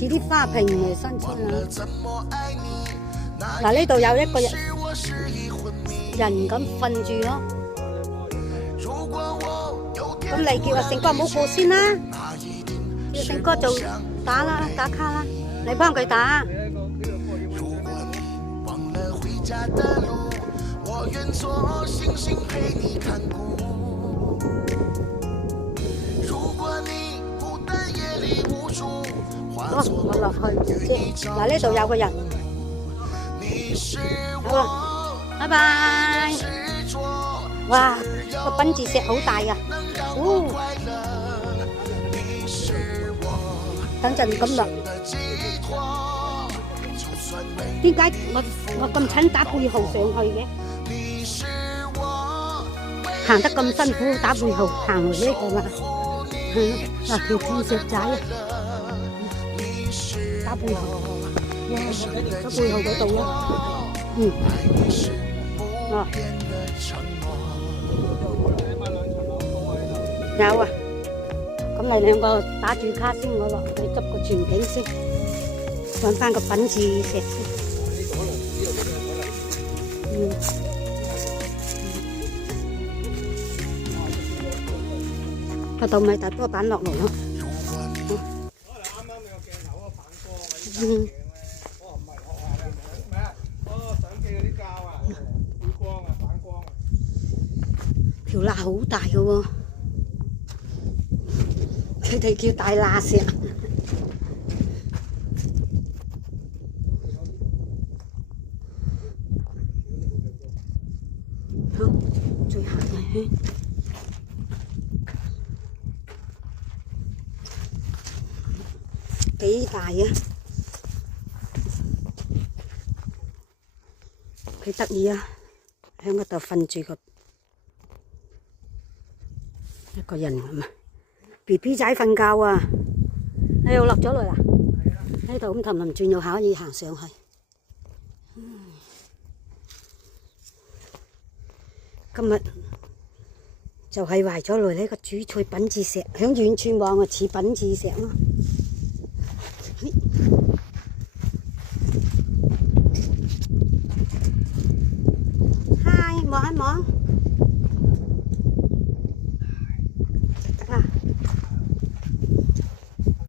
似啲花瓶嚟伸出啦。嗱，呢度有一個人咁瞓住咯。咁你叫阿勝哥唔好過先啦，叫勝哥做打啦，打卡啦，你幫佢打。好，我落去先。嗱，呢度有個人。好，拜拜。哇，個品字石好大噶。等陣咁落。點解我咁蠢打背後上去嘅？行得咁辛苦，打背後行嚟呢個嘛？嗱，條鑽石仔啊，打背後，哇！打背後嗰度咯，有啊。咁你兩個打住卡先，我落去執個全景先，揾翻個品字石先。個度咪大波板落嚟咯。啱啱你個鏡頭嗰個反光啊，唔係學下咩啊？相機嗰啲膠啊，背光啊，反光啊。條罅好大嘅喎，佢哋叫大罅石。好，再行一圈。幾大啊！幾得意啊！喺嗰度瞓住個一個人咁啊 ，BB 仔瞓覺啊！你又落咗嚟啦？呢度咁氹氹轉又可以行上去。今日就係壞咗嚟呢個主菜品字石，響遠處望啊似品字石咯。嗨，望一望。